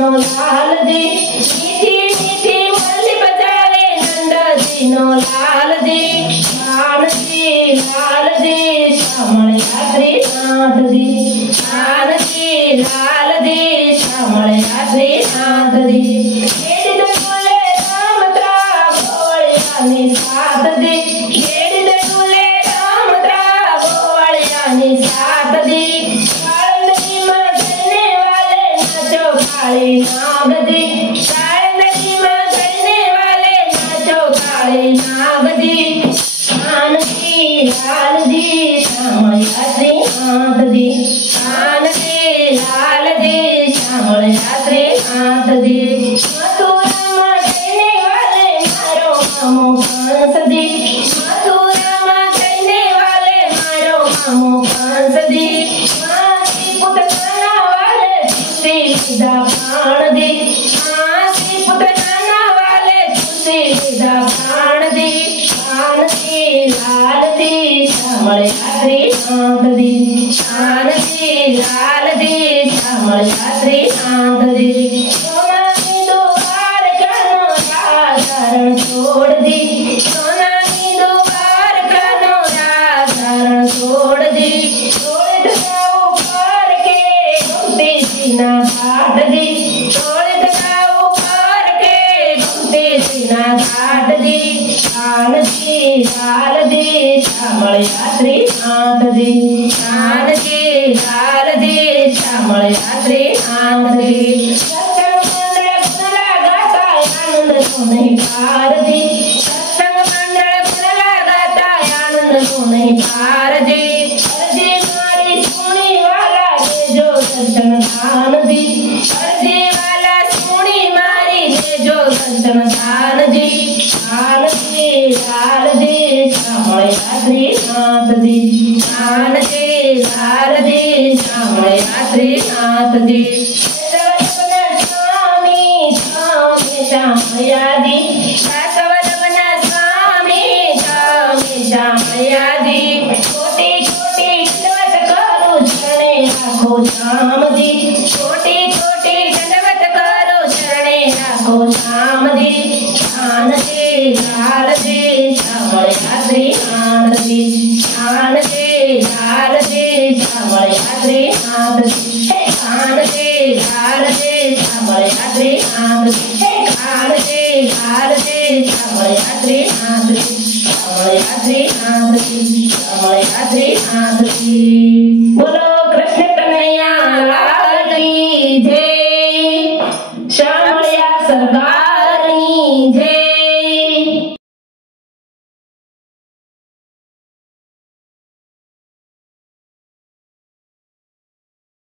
No Lal ji, मीठी मीठी मुरली बजावे नंद जी नो लाल जी, कान जी लाल जी श्यामळ्या श्रीनाथ जी, कान जी लाल जी श्यामळ्या श्रीनाथ जी, खेडिद फुले रामत्रा गोवळ्यानी साथ जी, खेडिद फुले रामत्रा गोवळ्यानी साथ जी, काळंदरी मा चढने वाले नाचो काळी नाग जी, काळंदरी मा चढने वाले नाचो काळी नाग जी, कान जी लाल जी श्यामळ्या श्रीनाथ जी, कान जी लाल जी श्यामळ्या श्रीनाथ जी, मथुरा मा चढने वाले मारो मामो कंस जी, मथुरा मा चढने वाले मारो मामो कंस जी, मासी पुत नाना वाले तुलसी लीधा प्राण जी, मासी पुत नाना वाले तुलसी लीधा प्राण जी, कान जी लाल जी श्यामळ्या श्रीनाथ जी, कान जी लाल जी श्यामळ्या श्रीनाथ जी, सोनानी द्वारकानो राधारण छोड़ दी, सोनानी द्वारकानो राधारण छोड़ दी, तोड़त जाओ पार के घूमती सीना घाट जी, तोड़त जाओ पार के घूमती सीना घाट जी, कान जी लाल जी श्यामळ्या श्रीनाथ जी, कान जी लाल जी श्यामळ्या श्रीनाथ जी, सत्संग मंडळ कुणाला गाताय आनंद तो नहीं पार जी, सत्संग मंडळ कुणाला गाताय आनंद तो नहीं पार जी, अर्जी मारी सुनी वाला देजो दर्शन दान जी, अर्जी वाला सुनी मारी देजो दर्शन दान जी, कान जी लाल जी श्यामळ्या श्रीनाथ जी, कान जी लाल जी श्यामळ्या श्रीनाथ जी, स्वामी स्वामी श्यामळ्या जी, बसवदवन स्वामी स्वामी श्यामळ्या जी, कोटि कोटि दंडवत करू शरणे राखो श्याम जी, कोटि कोटि दंडवत करू शरणे राखो श्याम जी, कान जी लाल जी श्यामळ्या श्रीनाथ जी, कान जी लाल जी श्यामळ्या श्रीनाथ जी, कान जी लाल जी श्यामळ्या श्रीनाथ जी, कान जी लाल जी श्यामळ्या श्रीनाथ जी, श्यामळ्या श्रीनाथ जी, श्यामळ्या श्रीनाथ जी।